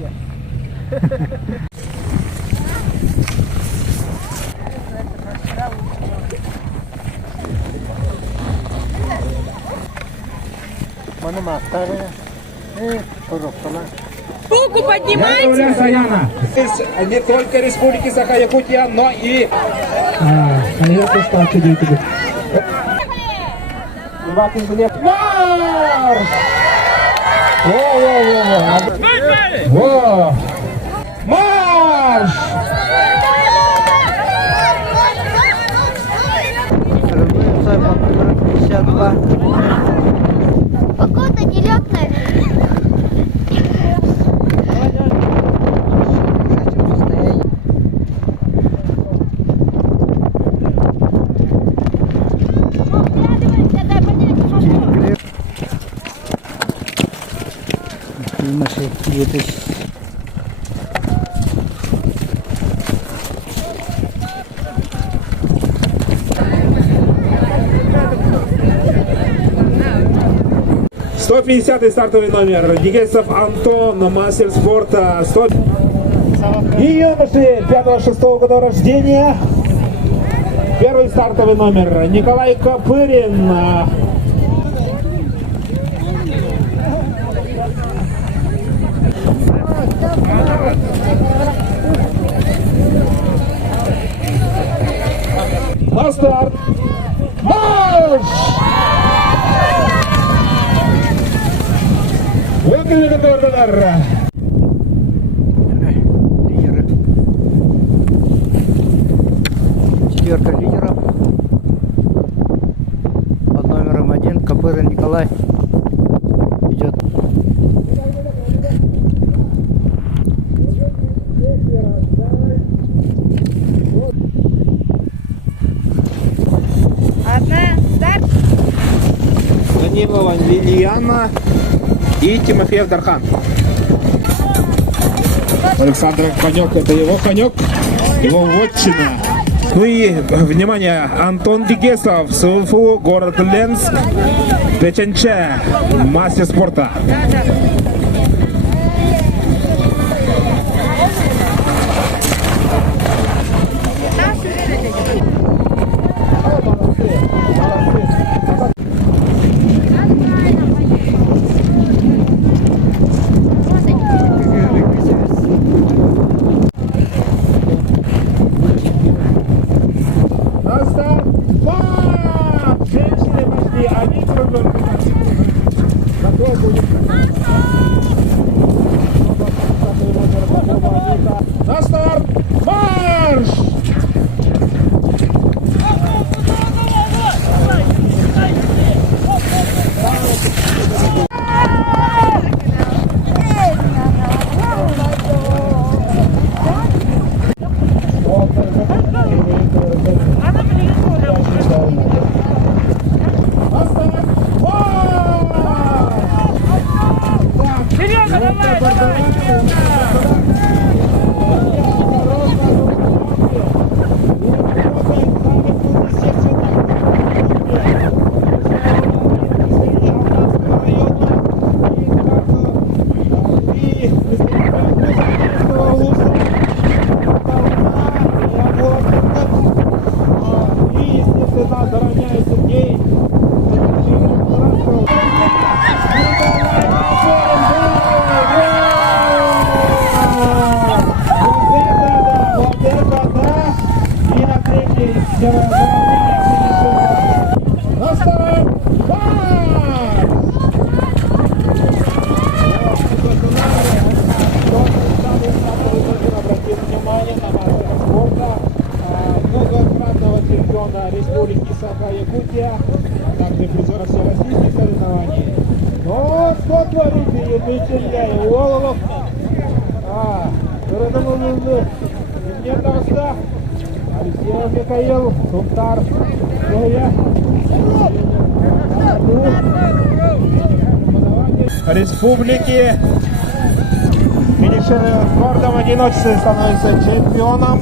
руке. Манума старая. Коробка. Руку поднимайте! Саяна. Не только Республики Саха-Якутия, но и... Марш! Во! Марш! Разумеется, 52. Погода не лег, наверное. Наши 2000. «150-й стартовый номер. Дегельцев Антон, мастер спорта. И юноши 5-6 года рождения. Первый стартовый номер. Николай Копырин. На старт! Марш! Выключи удар! Лидеры. Четверка лидеров. Под номером 1 Копырин Николай идет. Данилова Лилияна и Тимофеев Дархан. Александр конек, это его конек, его вотчина. Ну и, внимание, Антон Дегельцев, СУФУ, город Ленск, Печенче, мастер спорта. На старт! Марш! Республики Саха-Якутия, также призера всероссийских соревнований. Но что творите, Ебычелья и Вололов? Кырыдымызды, Имнен Дағыста, Алексеев Михаил, Сумтар, Жоя. Республики. Финишер в гордом одиночестве становится чемпионом.